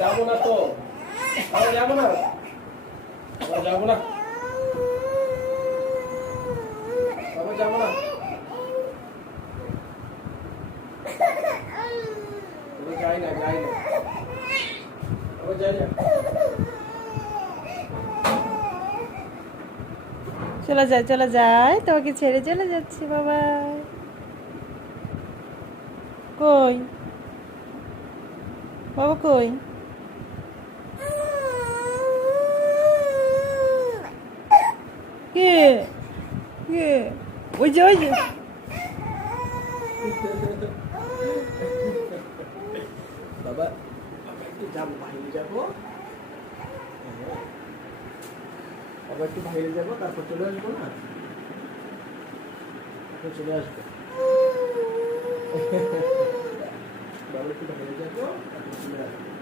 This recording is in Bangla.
যাবো না তো, আমরা যাবো না, আমরা যাবো না, আমরা যাবো না, আমরা যাই না, যাই না, আমরা যাই না। চলে যায় তোমাকে ছেড়ে চলে যাচ্ছে বাবা। কই বাবা কই? কে কে? ওই যে ওই যে বাবা, বাবা একটু যাবো, বাইরে যাবো, বাবা একটু বাইরে যাবো, তারপর চলে আসবো না, তারপর চলে আসবো। বাবা একটু বাইরে যাবো, তারপর চলে আসবো।